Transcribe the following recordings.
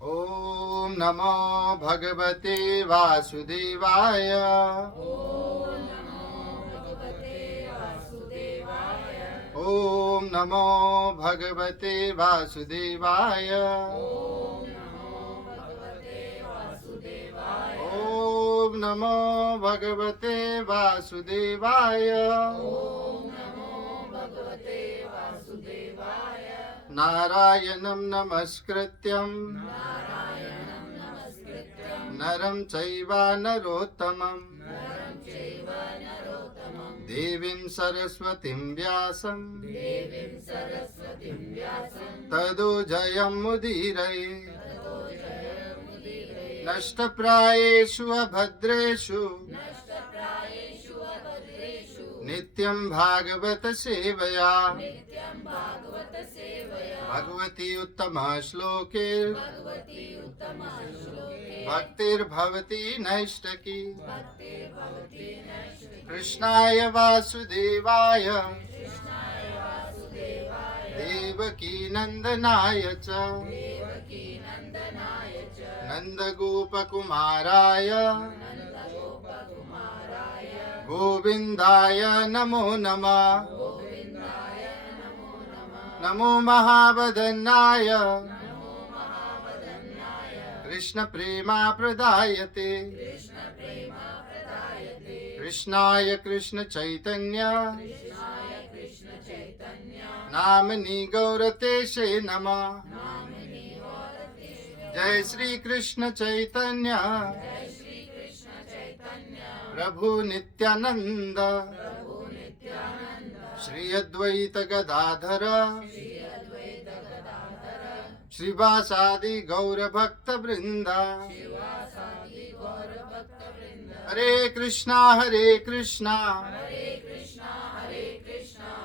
ओम नमो भगवते वासुदेवाय। ओम नमो भगवते वासुदेवाय। ओम नमो भगवते वासुदेवाय। नारायणं नमस्कृत्यं नरं चैव नरोत्तमं देवीं सरस्वतीं व्यासं ततो जयमुदीरये। नष्टप्रायेषु अभद्रेषु नित्यं भागवत सेवया भगवती उत्तमा श्लोके भक्तिर्भवती नैष्टकी। कृष्णाय वासुदेवाय देवकी नंदनाय च नंदगोपकुमाराय गोविंदाय नमो नमः। नमो महावदन्नाय कृष्ण प्रेमा प्रदायते। कृष्णाय कृष्ण चैतन्य नामनि गौरतेशे नमः। जय श्री कृष्ण चैतन्य प्रभु नित्यानंद श्री अद्वैत गदाधर श्रीवासादि गौर भक्त वृंदा। हरे कृष्णा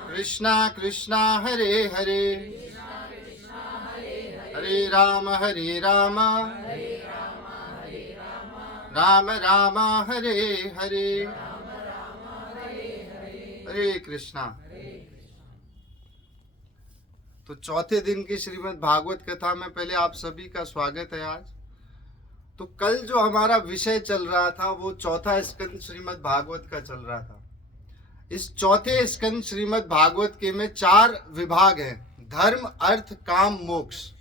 कृष्णा कृष्णा हरे हरे हरे राम राम राम हरे हरे। हरे कृष्णा। तो चौथे दिन की श्रीमद् भागवत कथा में पहले आप सभी का स्वागत है। आज तो कल जो हमारा विषय चल रहा था वो चौथा स्कंद श्रीमद् भागवत का चल रहा था। इस चौथे स्कंद श्रीमद् भागवत के में 4 विभाग हैं, धर्म अर्थ काम मोक्ष।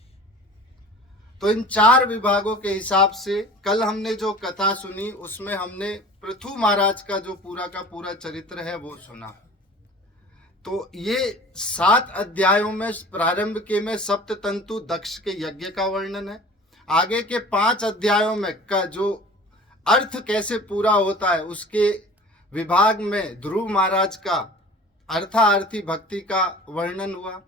तो इन 4 विभागों के हिसाब से कल हमने जो कथा सुनी उसमें हमने पृथु महाराज का जो पूरा का पूरा चरित्र है वो सुना। तो ये 7 अध्यायों में प्रारंभ के में सप्ततंतु दक्ष के यज्ञ का वर्णन है। आगे के 5 अध्यायों में का जो अर्थ कैसे पूरा होता है उसके विभाग में ध्रुव महाराज का अर्थार्थी भक्ति का वर्णन हुआ।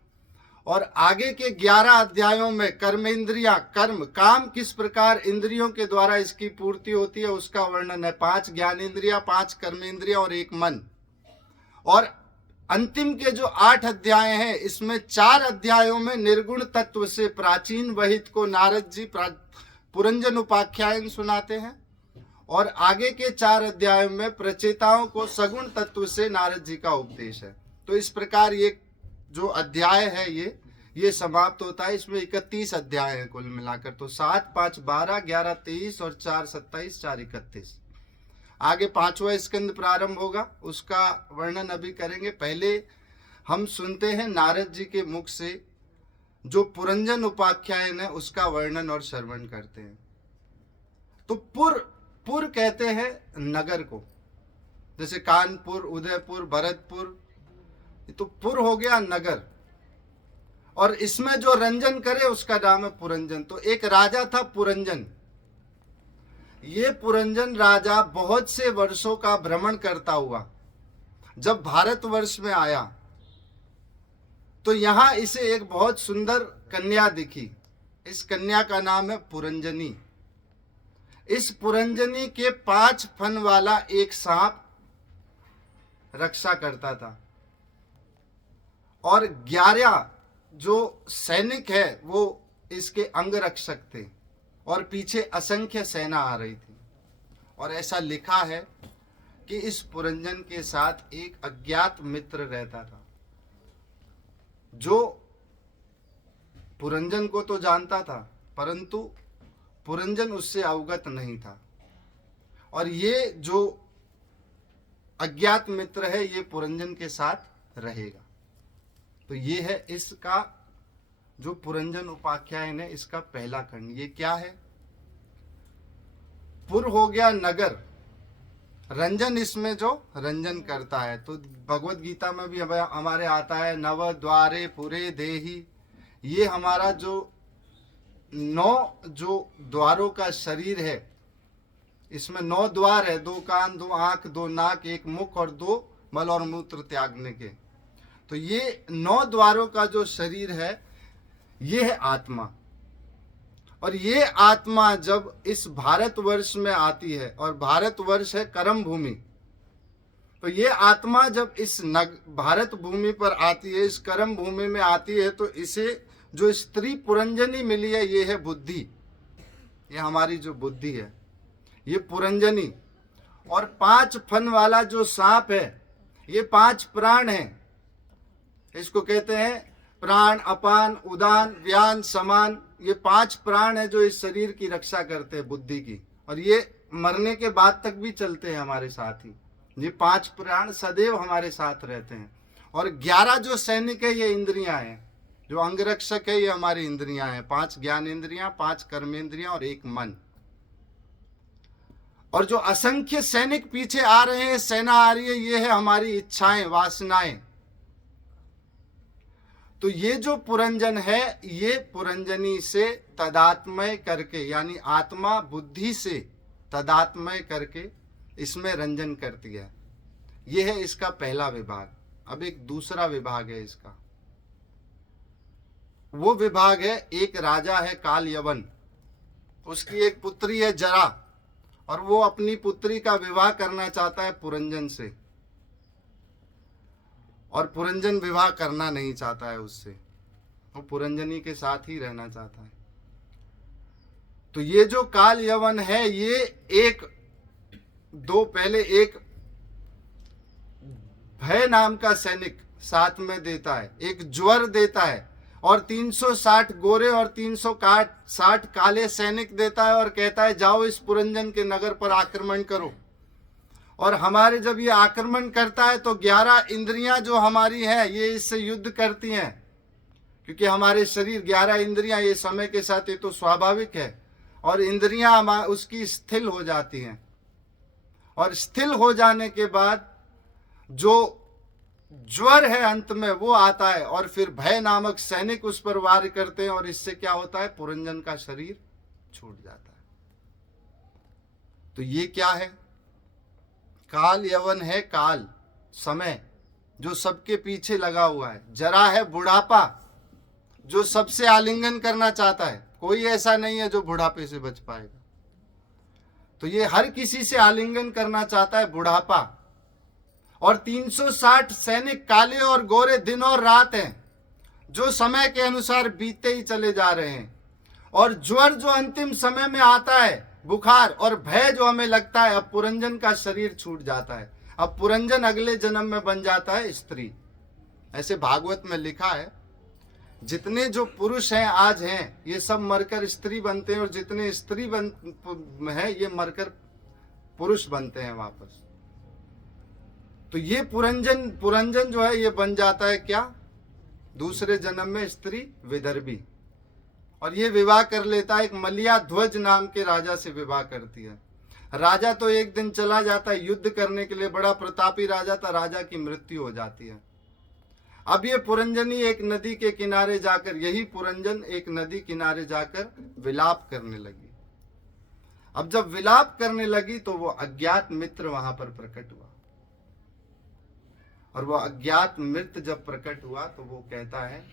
और आगे के 11 अध्यायों में कर्मेंद्रियां कर्म काम किस प्रकार इंद्रियों के द्वारा इसकी पूर्ति होती है उसका वर्णन है। 5 ज्ञानेंद्रियां, 5 कर्मेंद्रियां और 1 मन। और अंतिम के जो 8 अध्याय हैं इसमें 4 अध्यायों में निर्गुण तत्व से प्राचीन वहित को नारद जी पुरंजन उपाख्यान सुनाते हैं और आगे के 4 अध्यायों में प्रचेताओं को सगुण तत्व से नारद जी का उपदेश है। तो इस प्रकार ये जो अध्याय है ये समाप्त होता है। इसमें 31 अध्याय हैं कुल मिलाकर। तो 7, 5, 12, 11, 23 और 4, 27, 4, 31। आगे 5वां स्कंद प्रारंभ होगा, उसका वर्णन अभी करेंगे। पहले हम सुनते हैं नारद जी के मुख से जो पुरंजन उपाख्यान है उसका वर्णन और श्रवण करते हैं। तो पुर कहते हैं नगर को, जैसे कानपुर, उदयपुर, भरतपुर। तो पुर हो गया नगर और इसमें जो रंजन करे उसका नाम है पुरंजन। तो एक राजा था पुरंजन। ये पुरंजन राजा बहुत से वर्षों का भ्रमण करता हुआ जब भारतवर्ष में आया तो यहां इसे एक बहुत सुंदर कन्या दिखी। इस कन्या का नाम है पुरंजनी। इस पुरंजनी के 5 फन वाला एक सांप रक्षा करता था और 11 जो सैनिक है वो इसके अंग रक्षक थे और पीछे असंख्य सेना आ रही थी। और ऐसा लिखा है कि इस पुरंजन के साथ एक अज्ञात मित्र रहता था जो पुरंजन को तो जानता था परंतु पुरंजन उससे अवगत नहीं था। और ये जो अज्ञात मित्र है ये पुरंजन के साथ रहेगा। तो ये है इसका जो पुरंजन उपाख्यान है इसका पहला खंड। ये क्या है? पुर हो गया नगर, रंजन इसमें जो रंजन करता है। तो भगवत गीता में भी हमारे आता है नव द्वारे पुरे देही। ये हमारा जो 9 जो द्वारों का शरीर है, इसमें 9 द्वार है, 2 कान, 2 आंख, 2 नाक, 1 मुख और 2 मल और मूत्र त्यागने के। तो ये 9 द्वारों का जो शरीर है ये है आत्मा। और ये आत्मा जब इस भारतवर्ष में आती है, और भारतवर्ष है कर्म भूमि, तो ये आत्मा जब इस भारत भूमि पर आती है, इस कर्म भूमि में आती है, तो इसे जो स्त्री पुरंजनी मिली है ये है बुद्धि। ये हमारी जो बुद्धि है ये पुरंजनी। और 5 फन वाला जो सांप है ये 5 प्राण है। इसको कहते हैं प्राण, अपान, उदान, व्यान, समान। ये 5 प्राण है जो इस शरीर की रक्षा करते हैं, बुद्धि की। और ये मरने के बाद तक भी चलते हैं हमारे साथ ही। ये 5 प्राण सदैव हमारे साथ रहते हैं। और 11 जो सैनिक है ये इंद्रियां हैं, जो अंगरक्षक है ये हमारी इंद्रियां हैं। 5 ज्ञानेंद्रियां, 5 कर्मेंद्रियां और 1 मन। और जो असंख्य सैनिक पीछे आ रहे हैं, सेना आ रही है, ये है हमारी इच्छाएं, वासनाएं। तो ये जो पुरंजन है ये पुरंजनी से तदात्मय करके, यानी आत्मा बुद्धि से तदात्मय करके इसमें रंजन करती है। ये है इसका पहला विभाग। अब एक दूसरा विभाग है इसका। वो विभाग है, एक राजा है काल यवन, उसकी एक पुत्री है जरा, और वो अपनी पुत्री का विवाह करना चाहता है पुरंजन से, और पुरंजन विवाह करना नहीं चाहता है उससे, वो पुरंजनी के साथ ही रहना चाहता है। तो ये जो काल यवन है ये पहले एक भय नाम का सैनिक साथ में देता है, एक ज्वर देता है, और 360 गोरे और 360 काले सैनिक देता है, और कहता है जाओ इस पुरंजन के नगर पर आक्रमण करो। और हमारे जब ये आक्रमण करता है तो 11 इंद्रियां जो हमारी है ये इससे युद्ध करती हैं, क्योंकि हमारे शरीर 11 इंद्रियां, ये समय के साथ ये तो स्वाभाविक है, और इंद्रियां उसकी स्थिर हो जाती हैं। और स्थिर हो जाने के बाद जो ज्वर है अंत में वो आता है, और फिर भय नामक सैनिक उस पर वार करते हैं, और इससे क्या होता है, पुरंजन का शरीर छूट जाता है। तो ये क्या है? काल यवन है, काल समय जो सबके पीछे लगा हुआ है। जरा है बुढ़ापा जो सबसे आलिंगन करना चाहता है। कोई ऐसा नहीं है जो बुढ़ापे से बच पाएगा। तो ये हर किसी से आलिंगन करना चाहता है बुढ़ापा। और 360 सैनिक काले और गोरे दिन और रात हैं, जो समय के अनुसार बीतते ही चले जा रहे हैं। और ज्वर जो अंतिम समय में आता है, बुखार और भय जो हमें लगता है, अब पुरंजन का शरीर छूट जाता है। अब पुरंजन अगले जन्म में बन जाता है स्त्री। ऐसे भागवत में लिखा है जितने जो पुरुष हैं आज हैं ये सब मरकर स्त्री बनते हैं, और जितने स्त्री हैं ये मरकर पुरुष बनते हैं वापस। तो ये पुरंजन जो है ये बन जाता है क्या, दूसरे जन्म में स्त्री विदर्भी। और ये विवाह कर लेता है, एक मलिया ध्वज नाम के राजा से विवाह करती है। राजा तो एक दिन चला जाता है युद्ध करने के लिए, बड़ा प्रतापी राजा था, राजा की मृत्यु हो जाती है। अब ये पुरंजनी एक नदी के किनारे जाकर, यही पुरंजन एक नदी किनारे जाकर विलाप करने लगी। अब जब विलाप करने लगी तो वो अज्ञात मित्र वहां पर प्रकट हुआ, और वो अज्ञात मित्र जब प्रकट हुआ तो वो कहता है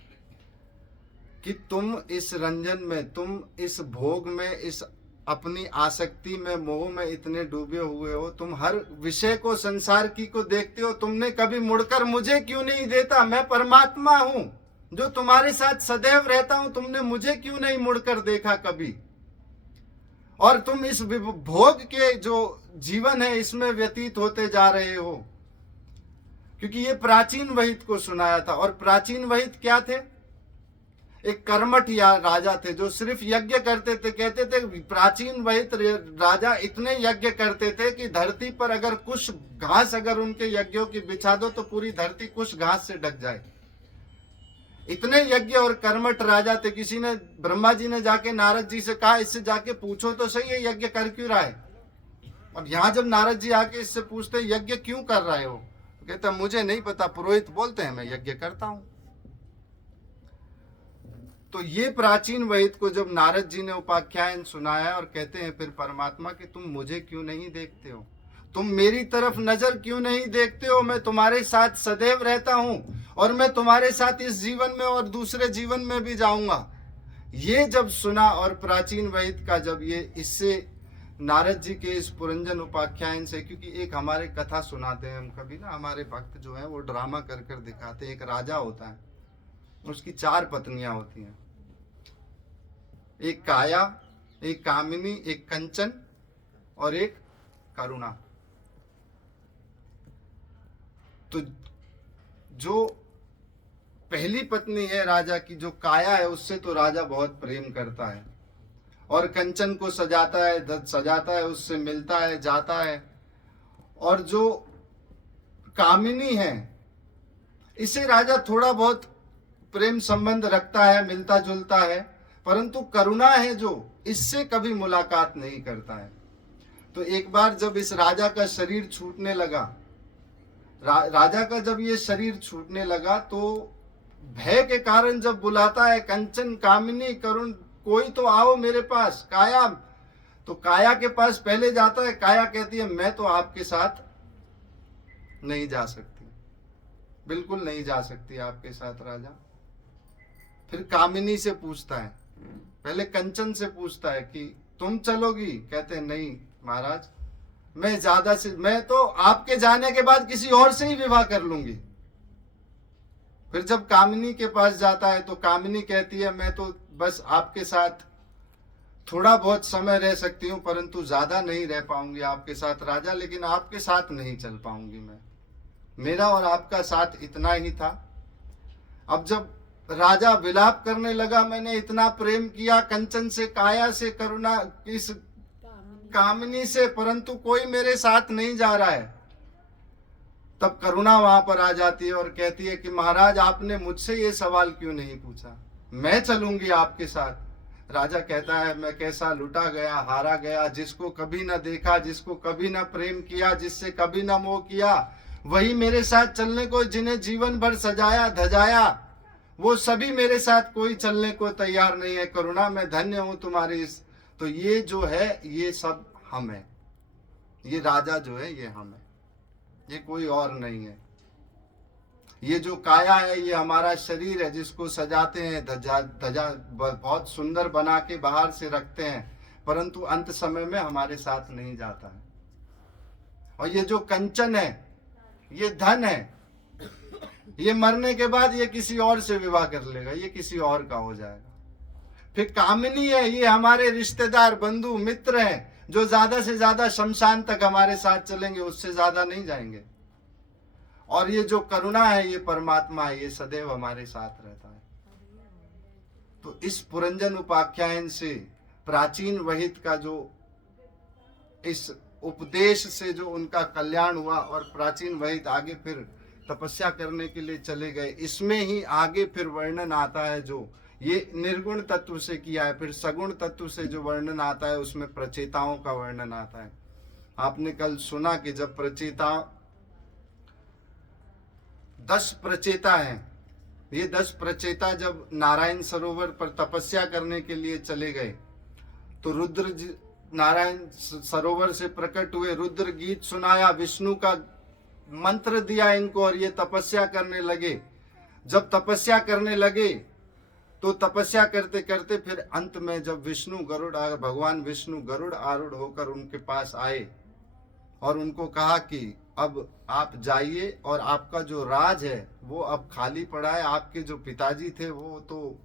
कि तुम इस रंजन में, तुम इस भोग में, इस अपनी आसक्ति में, मोह में इतने डूबे हुए हो, तुम हर विषय को, संसार की को देखते हो, तुमने कभी मुड़कर मुझे क्यों नहीं देखा? मैं परमात्मा हूं जो तुम्हारे साथ सदैव रहता हूं, तुमने मुझे क्यों नहीं मुड़कर देखा कभी? और तुम इस भोग के जो जीवन है इसमें व्यतीत होते जा रहे हो। क्योंकि ये प्राचीन वहित को सुनाया था, और प्राचीन वहित क्या थे? एक कर्मठ राजा थे जो सिर्फ यज्ञ करते थे। कहते थे प्राचीन वहित राजा इतने यज्ञ करते थे कि धरती पर अगर कुछ घास अगर उनके यज्ञों की बिछा दो तो पूरी धरती कुछ घास से ढक जाए। इतने यज्ञ और कर्मठ राजा थे। किसी ने, ब्रह्मा जी ने जाके नारद जी से कहा इससे जाके पूछो तो सही ये यज्ञ कर क्यों रहा है। और यहां जब नारद जी आके इससे पूछते यज्ञ क्यों कर रहे हो, तो कहता मुझे नहीं पता, पुरोहित बोलते हैं मैं यज्ञ करता हूं। तो ये प्राचीन वैद को जब नारद जी ने उपाख्यान सुनाया और कहते हैं फिर परमात्मा कि तुम मुझे क्यों नहीं देखते हो, तुम मेरी तरफ नजर क्यों नहीं देखते हो, मैं तुम्हारे साथ सदैव रहता हूं और मैं तुम्हारे साथ इस जीवन में और दूसरे जीवन में भी जाऊंगा। ये जब सुना और प्राचीन वैद का जब ये इससे नारद जी के इस पुरंजन उपाख्यान से, क्योंकि एक हमारे कथा सुनाते हैं हम कभी ना, हमारे भक्त जो है वो ड्रामा कर कर दिखाते हैं। एक राजा होता है, उसकी 4 पत्नियां होती हैं, एक काया, एक कामिनी, एक कंचन और एक करुणा। तो जो पहली पत्नी है राजा की, जो काया है, उससे तो राजा बहुत प्रेम करता है और कंचन को सजाता है, उससे मिलता है, जाता है। और जो कामिनी है, इसे राजा थोड़ा बहुत प्रेम संबंध रखता है, मिलता जुलता है, परंतु करुणा है जो, इससे कभी मुलाकात नहीं करता है। तो एक बार जब इस राजा का शरीर छूटने लगा, राजा का जब ये शरीर छूटने लगा तो भय के कारण जब बुलाता है कंचन, कामिनी, करुण, कोई तो आओ मेरे पास, काया। तो काया के पास पहले जाता है। काया कहती है मैं तो आपके साथ नहीं जा सकती, बिल्कुल नहीं जा सकती आपके साथ राजा। फिर कामिनी से पूछता है, पहले कंचन से पूछता है कि तुम चलोगी, कहते हैं नहीं महाराज, मैं तो आपके जाने के बाद किसी और से ही विवाह कर लूंगी। फिर जब कामिनी के पास जाता है तो कामिनी कहती है मैं तो बस आपके साथ थोड़ा बहुत समय रह सकती हूँ, परंतु ज्यादा नहीं रह पाऊंगी आपके साथ राजा, लेकिन आपके साथ नहीं चल पाऊंगी मैं, मेरा और आपका साथ इतना ही था। अब जब राजा विलाप करने लगा, मैंने इतना प्रेम किया कंचन से, काया से, करुणा, इस कामिनी से, परंतु कोई मेरे साथ नहीं जा रहा है। तब करुणा वहां पर आ जाती है और कहती है कि महाराज आपने मुझसे ये सवाल क्यों नहीं पूछा, मैं चलूंगी आपके साथ। राजा कहता है मैं कैसा लुटा गया, हारा गया, जिसको कभी ना देखा, जिसको कभी ना प्रेम किया, जिससे कभी ना मोह किया, वही मेरे साथ चलने को, जिन्हें जीवन भर सजाया धजाया, वो सभी मेरे साथ कोई चलने को तैयार नहीं है। करुणा मैं धन्य हूं तुम्हारी इस। तो ये जो है ये सब हम है, ये राजा जो है ये हम है, ये कोई और नहीं है। ये जो काया है ये हमारा शरीर है, जिसको सजाते हैं, धजा बहुत सुंदर बना के बाहर से रखते हैं, परंतु अंत समय में हमारे साथ नहीं जाता है। और ये जो कंचन है ये धन है, ये मरने के बाद ये किसी और से विवाह कर लेगा, ये किसी और का हो जाएगा। फिर कामिनी है, ये हमारे रिश्तेदार, बंधु, मित्र हैं, जो ज्यादा से ज्यादा शमशान तक हमारे साथ चलेंगे, उससे ज्यादा नहीं जाएंगे। और ये जो करुणा है ये परमात्मा है, ये सदैव हमारे साथ रहता है। तो इस पुरंजन उपाख्यान से प्राचीन वहित का जो इस उपदेश से जो उनका कल्याण हुआ और प्राचीन वहित आगे फिर तपस्या करने के लिए चले गए। इसमें ही आगे फिर वर्णन आता है, जो ये निर्गुण तत्व से किया है, फिर सगुण तत्व से जो वर्णन आता है उसमें प्रचेताओं का वर्णन आता है। आपने कल सुना कि जब प्रचेता 10 प्रचेता हैं, ये 10 प्रचेता जब नारायण सरोवर पर तपस्या करने के लिए चले गए तो रुद्र नारायण सरोवर से प्रकट हुए, रुद्र गीत सुनाया, विष्णु का मंत्र दिया इनको और ये तपस्या करने लगे। जब तपस्या करने लगे तो तपस्या करते करते फिर अंत में जब भगवान विष्णु गरुड़ आरूढ़ होकर उनके पास आए और उनको कहा कि अब आप जाइए और आपका जो राज है वो अब खाली पड़ा है, आपके जो पिताजी थे वो तो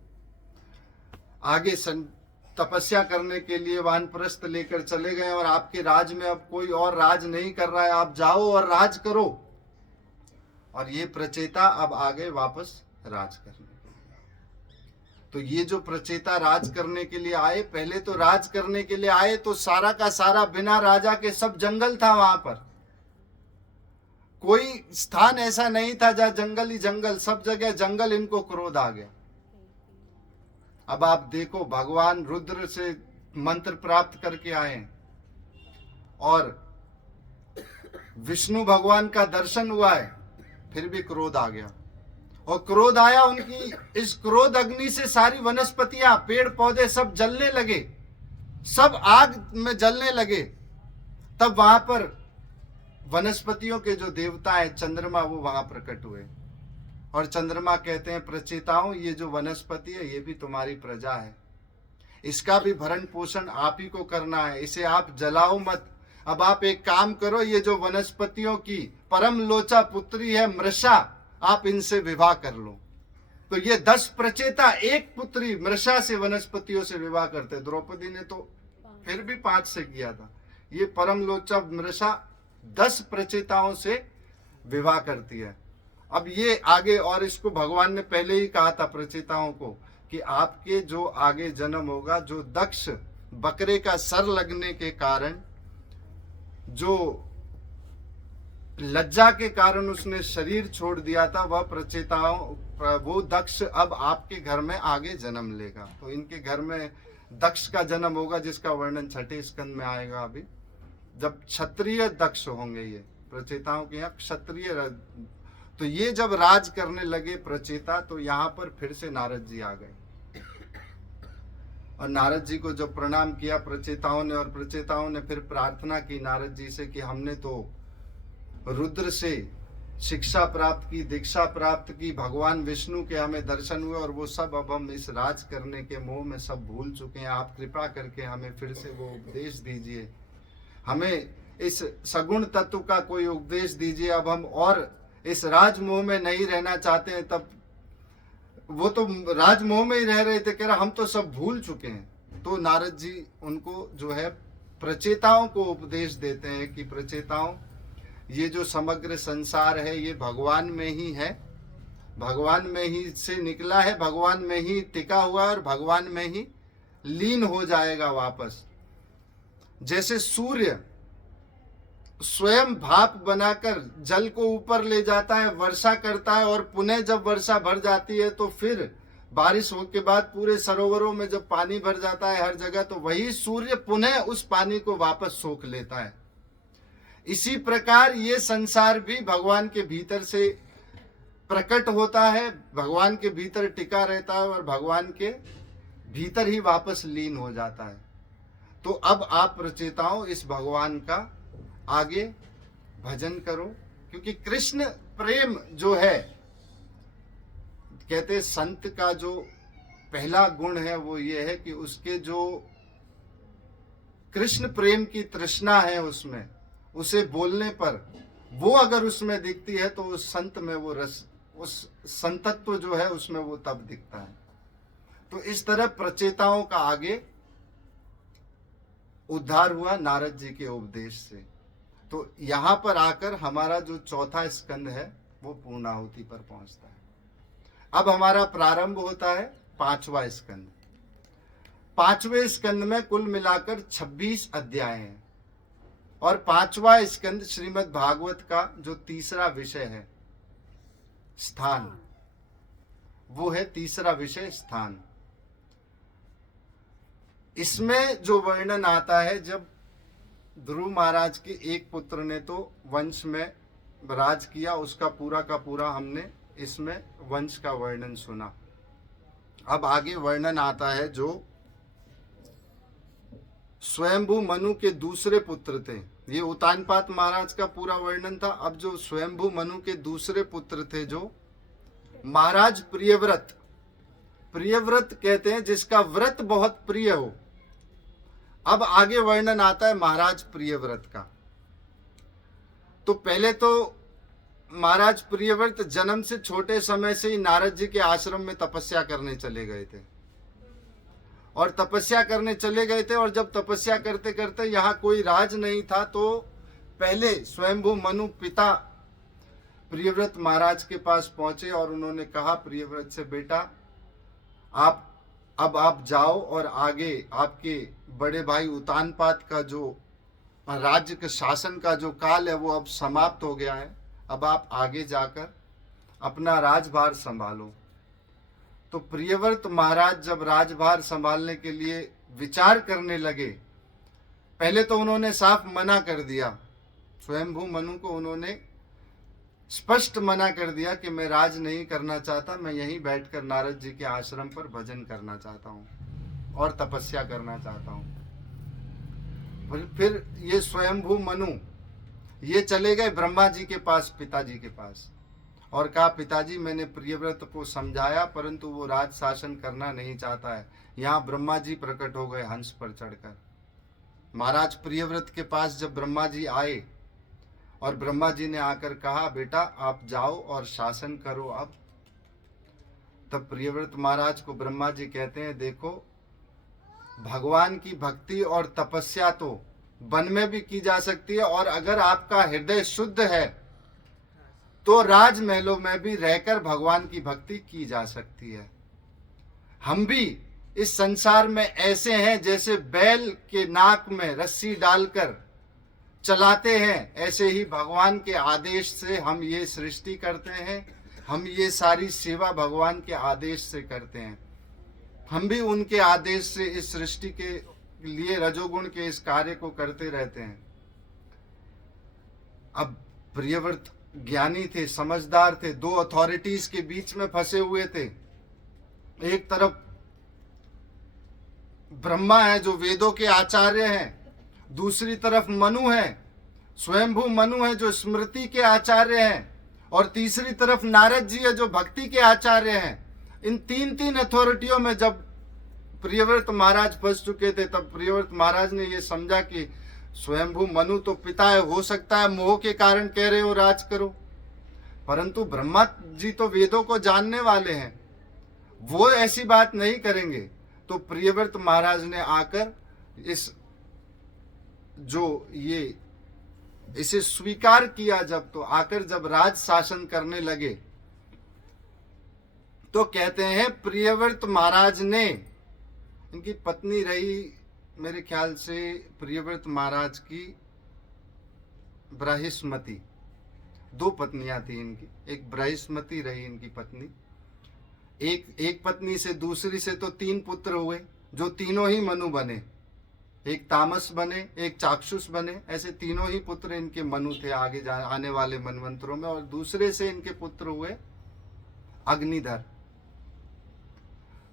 आगे तपस्या करने के लिए वानप्रस्थ लेकर चले गए और आपके राज में अब कोई और राज नहीं कर रहा है, आप जाओ और राज करो। और ये प्रचेता अब आ गए वापस राज करने के लिए। तो ये जो प्रचेता राज करने के लिए आए, पहले तो राज करने के लिए आए तो सारा का सारा बिना राजा के सब जंगल था वहां पर। कोई स्थान ऐसा नहीं था जहां जंगल ही जंगल, सब जगह जंगल। इनको क्रोध आ गया। अब आप देखो, भगवान रुद्र से मंत्र प्राप्त करके आए और विष्णु भगवान का दर्शन हुआ है, फिर भी क्रोध आ गया। और क्रोध आया, उनकी इस क्रोध अग्नि से सारी वनस्पतियां, पेड़ पौधे सब जलने लगे, सब आग में जलने लगे। तब वहां पर वनस्पतियों के जो देवता है चंद्रमा, वो वहां प्रकट हुए। और चंद्रमा कहते हैं, प्रचेताओं, ये जो वनस्पति है ये भी तुम्हारी प्रजा है, इसका भी भरण पोषण आप ही को करना है, इसे आप जलाओ मत। अब आप एक काम करो, ये जो वनस्पतियों की परम लोचा पुत्री है मृषा, आप इनसे विवाह कर लो। तो ये 10 प्रचेता एक पुत्री मृषा से, वनस्पतियों से विवाह करते। द्रौपदी ने तो फिर भी 5 से किया था, ये परम लोचा मृषा 10 प्रचेताओं से विवाह करती है। अब ये आगे, और इसको भगवान ने पहले ही कहा था प्रचेताओं को कि आपके जो आगे जन्म होगा, जो दक्ष बकरे का सर लगने के कारण, जो लज्जा के कारण उसने शरीर छोड़ दिया था, वह प्रचेताओं, वो दक्ष अब आपके घर में आगे जन्म लेगा। तो इनके घर में दक्ष का जन्म होगा, जिसका वर्णन 6ठे स्कंद में आएगा। अभी जब क्षत्रिय दक्ष होंगे, ये प्रचेताओं के यहाँ क्षत्रिय, तो ये जब राज करने लगे प्रचेता, तो यहाँ पर फिर से नारद जी आ गए। और नारद जी को जब प्रणाम किया प्रचेताओं ने, और प्रचेताओं ने फिर प्रार्थना की नारद जी से कि हमने तो रुद्र से शिक्षा प्राप्त की, दीक्षा प्राप्त की, भगवान विष्णु के हमें दर्शन हुए, और वो सब अब हम इस राज करने के मोह में सब भूल चुके हैं। आप कृपा करके हमें फिर से वो उपदेश दीजिए, हमें इस सगुण तत्व का कोई उपदेश दीजिए। अब हम और इस राजमोह में नहीं रहना चाहते हैं। तब वो तो राजमोह में ही रह रहे थे, कह रहा हम तो सब भूल चुके हैं। तो नारद जी उनको जो है प्रचेताओं को उपदेश देते हैं कि प्रचेताओं, ये जो समग्र संसार है ये भगवान में ही है, भगवान में ही से निकला है, भगवान में ही टिका हुआ है और भगवान में ही लीन हो जाएगा वापस। जैसे सूर्य स्वयं भाप बनाकर जल को ऊपर ले जाता है, वर्षा करता है, और पुनः जब वर्षा भर जाती है तो फिर बारिश होने के बाद पूरे सरोवरों में जब पानी भर जाता है हर जगह, तो वही सूर्य पुनः उस पानी को वापस सोख लेता है। इसी प्रकार ये संसार भी भगवान के भीतर से प्रकट होता है, भगवान के भीतर टिका रहता है और भगवान के भीतर ही वापस लीन हो जाता है। तो अब आप प्रचेताओं इस भगवान का आगे भजन करो, क्योंकि कृष्ण प्रेम जो है, कहते संत का जो पहला गुण है वो ये है कि उसके जो कृष्ण प्रेम की तृष्णा है उसमें, उसे बोलने पर वो अगर उसमें दिखती है तो उस संत में वो रस, उस संतत्व जो है उसमें वो तब दिखता है। तो इस तरह प्रचेताओं का आगे उद्धार हुआ नारद जी के उपदेश से। तो यहां पर आकर हमारा जो चौथा स्कंद है वो पूर्णाहुति पर पहुंचता है। अब हमारा प्रारंभ होता है 5वां स्कंद। 5वें स्कंद में कुल मिलाकर 26 अध्याय हैं, और 5वां स्कंद श्रीमद् भागवत का जो तीसरा विषय है स्थान, वो है तीसरा विषय स्थान। इसमें जो वर्णन आता है, जब ध्रुव महाराज के एक पुत्र ने तो वंश में राज किया, उसका पूरा का पूरा हमने इसमें वंश का वर्णन सुना। अब आगे वर्णन आता है जो स्वयंभू मनु के दूसरे पुत्र थे। ये उतानपाद महाराज का पूरा वर्णन था। अब जो स्वयंभू मनु के दूसरे पुत्र थे, जो महाराज प्रियव्रत, प्रियव्रत कहते हैं जिसका व्रत बहुत प्रिय हो। अब आगे वर्णन आता है महाराज प्रियव्रत का। तो पहले तो महाराज प्रियव्रत जन्म से छोटे समय से ही नारद जी के आश्रम में तपस्या करने चले गए थे, और तपस्या करने चले गए थे। और जब तपस्या करते करते यहाँ कोई राज नहीं था, तो पहले स्वयंभू मनु पिता प्रियव्रत महाराज के पास पहुंचे और उन्होंने कहा प्रियव्रत से, बेटा आप अब आप जाओ और आगे आपके बड़े भाई उतानपाद का जो राज्य के शासन का जो काल है वो अब समाप्त हो गया है, अब आप आगे जाकर अपना राजभार संभालो। तो प्रियव्रत महाराज जब राजभार संभालने के लिए विचार करने लगे, पहले तो उन्होंने साफ मना कर दिया, स्वयंभू मनु को उन्होंने स्पष्ट मना कर दिया कि मैं राज नहीं करना चाहता, मैं यहीं बैठकर नारद जी के आश्रम पर भजन करना चाहता हूँ और तपस्या करना चाहता हूँ। फिर ये स्वयंभू मनु ये चले गए ब्रह्मा जी के पास, पिताजी के पास, और कहा पिताजी मैंने प्रियव्रत को समझाया परंतु वो राज शासन करना नहीं चाहता है। यहाँ ब्रह्मा जी प्रकट हो गए हंस पर चढ़कर। महाराज प्रियव्रत के पास जब ब्रह्मा जी आए और ब्रह्मा जी ने आकर कहा बेटा आप जाओ और शासन करो अब, तब प्रियव्रत महाराज को ब्रह्मा जी कहते हैं देखो भगवान की भक्ति और तपस्या तो वन में भी की जा सकती है, और अगर आपका हृदय शुद्ध है तो राजमहलों में भी रहकर भगवान की भक्ति की जा सकती है। हम भी इस संसार में ऐसे हैं जैसे बैल के नाक में रस्सी डालकर चलाते हैं, ऐसे ही भगवान के आदेश से हम ये सृष्टि करते हैं, हम ये सारी सेवा भगवान के आदेश से करते हैं। हम भी उनके आदेश से इस सृष्टि के लिए रजोगुण के इस कार्य को करते रहते हैं। अब प्रियव्रत ज्ञानी थे, समझदार थे, दो अथॉरिटीज के बीच में फंसे हुए थे। एक तरफ ब्रह्मा है जो वेदों के आचार्य हैं, दूसरी तरफ मनु है, स्वयंभू मनु है जो स्मृति के आचार्य हैं, और तीसरी तरफ नारद जी है जो भक्ति के आचार्य हैं। इन तीन तीन अथॉरिटियों में जब प्रियव्रत महाराज फंस चुके थे, तब प्रियव्रत महाराज ने यह समझा कि स्वयंभू मनु तो पिता है, हो सकता है मोह के कारण कह रहे हो राज करो, परंतु ब्रह्मा जी तो वेदों को जानने वाले हैं, वो ऐसी बात नहीं करेंगे। तो प्रियव्रत महाराज ने आकर इसे स्वीकार किया। जब राज शासन करने लगे तो कहते हैं प्रियव्रत महाराज ने, इनकी पत्नी रही मेरे ख्याल से प्रियव्रत महाराज की बृहस्मति, दो पत्नियां थी इनकी, एक बृहस्मति रही इनकी पत्नी, एक पत्नी से दूसरी से तो तीन पुत्र हुए जो तीनों ही मनु बने, एक तामस बने, एक चाक्षुष बने, ऐसे तीनों ही पुत्र इनके मनु थे आगे आने वाले मनवंतरों में। और दूसरे से इनके पुत्र हुए अग्निधर।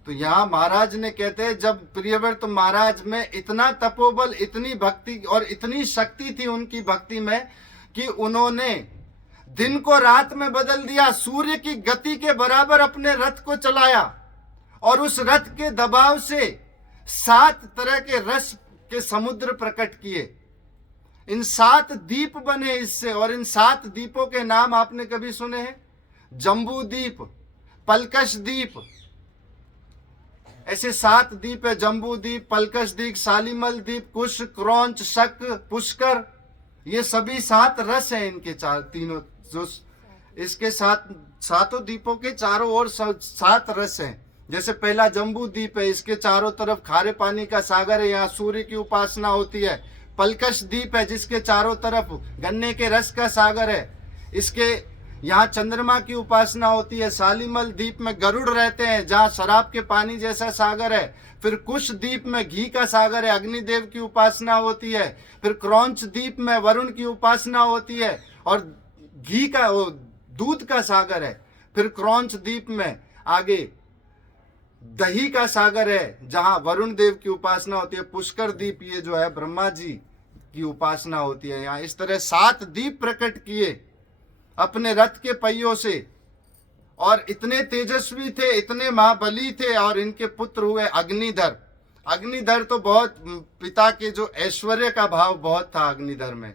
तो यहाँ महाराज ने कहते हैं जब प्रियव्रत महाराज में इतना तपोबल, इतनी भक्ति और इतनी शक्ति थी उनकी भक्ति में कि उन्होंने दिन को रात में बदल दिया, सूर्य की गति के बराबर अपने रथ को चलाया, और उस रथ के दबाव से 7 तरह के रस के समुद्र प्रकट किए। इन 7 द्वीप बने इससे, और इन 7 द्वीपों के नाम आपने कभी सुने हैं? जम्बू द्वीप, पलकश द्वीप, ऐसे 7 द्वीप है। जम्बू द्वीप, पलकश द्वीप, सालिमल द्वीप, कुश, क्रौंच, शक, पुष्कर, ये सभी 7 रस हैं इनके तीनों, जो इसके 7 द्वीपों के चारों ओर 7 रस हैं। जैसे पहला जम्बू द्वीप है, इसके चारों तरफ खारे पानी का सागर है, यहाँ सूर्य की उपासना होती है। पलकश द्वीप है जिसके चारों तरफ गन्ने के रस का सागर है, इसके यहाँ चंद्रमा की उपासना होती है। सालिमल द्वीप में गरुड़ रहते हैं जहाँ शराब के पानी जैसा सागर है। फिर कुश द्वीप में घी का सागर है, अग्निदेव की उपासना होती है। फिर क्रौंच द्वीप में वरुण की उपासना होती है और घी का दूध का सागर है। फिर क्रौंच द्वीप में आगे दही का सागर है जहां वरुण देव की उपासना होती है। पुष्कर द्वीप ये जो है ब्रह्मा जी की उपासना होती है। यहाँ इस तरह 7 द्वीप प्रकट किए अपने रथ के पहियों से, और इतने तेजस्वी थे, इतने महाबली थे, और इनके पुत्र हुए अग्निधर। अग्निधर तो बहुत, पिता के जो ऐश्वर्य का भाव बहुत था अग्निधर में।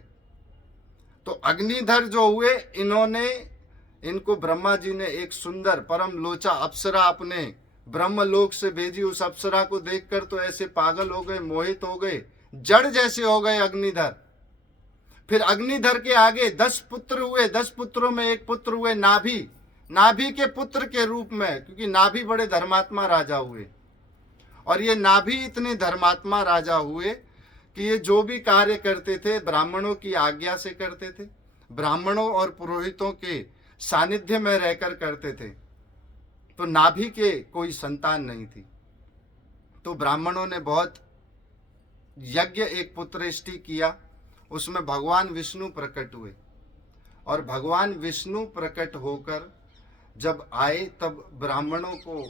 तो अग्निधर जो हुए, इनको ब्रह्मा जी ने एक सुंदर परम लोचा अप्सरा अपने ब्रह्मलोक से भेजी। उस अप्सरा को देखकर तो ऐसे पागल हो गए, मोहित हो गए, जड़ जैसे हो गए अग्निधर। फिर अग्निधर के आगे 10 पुत्र हुए। 10 पुत्रों में एक पुत्र हुए नाभि, नाभि के पुत्र के रूप में, क्योंकि नाभि बड़े धर्मात्मा राजा हुए। और ये नाभि इतने धर्मात्मा राजा हुए कि ये जो भी कार्य करते थे ब्राह्मणों की आज्ञा से करते थे, ब्राह्मणों और पुरोहितों के सानिध्य में रहकर करते थे। तो नाभि के कोई संतान नहीं थी। तो ब्राह्मणों ने बहुत यज्ञ एक पुत्रेष्टि किया, उसमें भगवान विष्णु प्रकट हुए। और भगवान विष्णु प्रकट होकर जब आए तब ब्राह्मणों को,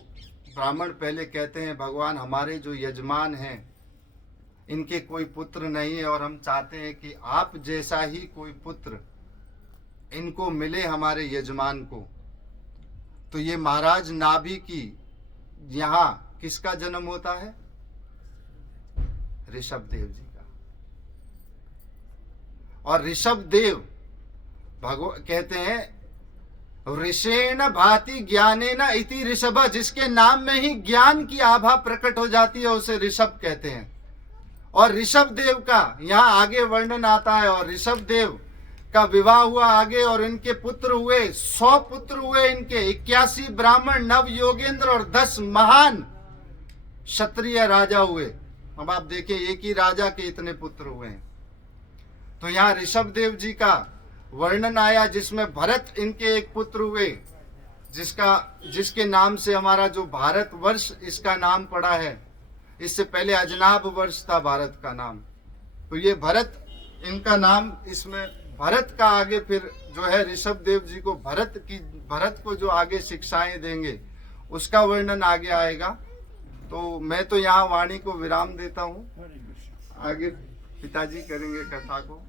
ब्राह्मण पहले कहते हैं भगवान हमारे जो यजमान हैं इनके कोई पुत्र नहीं है और हम चाहते हैं कि आप जैसा ही कोई पुत्र इनको मिले हमारे यजमान को। तो ये महाराज नाभि की यहाँ किसका जन्म होता है? ऋषभ देव जी का। और ऋषभ देव कहते हैं ऋषेण भाति ज्ञानेन इति ऋषभ, जिसके नाम में ही ज्ञान की आभा प्रकट हो जाती है उसे ऋषभ कहते हैं। और ऋषभ देव का यहाँ आगे वर्णन आता है। और ऋषभ देव का विवाह हुआ आगे और इनके पुत्र हुए, 100 पुत्र हुए इनके, 81 ब्राह्मण, नव योगेंद्र और 10 महान क्षत्रिय राजा हुए। अब आप देखें एक ही राजा के इतने पुत्र हुए हैं। तो यहाँ ऋषभ देव जी का वर्णन आया जिसमें भरत इनके एक पुत्र हुए, जिसके नाम से हमारा जो भारत वर्ष इसका नाम पड़ा है। इससे पहले अजनाब वर्ष था भारत का नाम। तो ये भरत इनका नाम, इसमें भरत का आगे फिर जो है ऋषभ देव जी को भरत को जो आगे शिक्षाएं देंगे उसका वर्णन आगे आएगा। तो मैं तो यहाँ वाणी को विराम देता हूँ, आगे पिताजी करेंगे कथा को।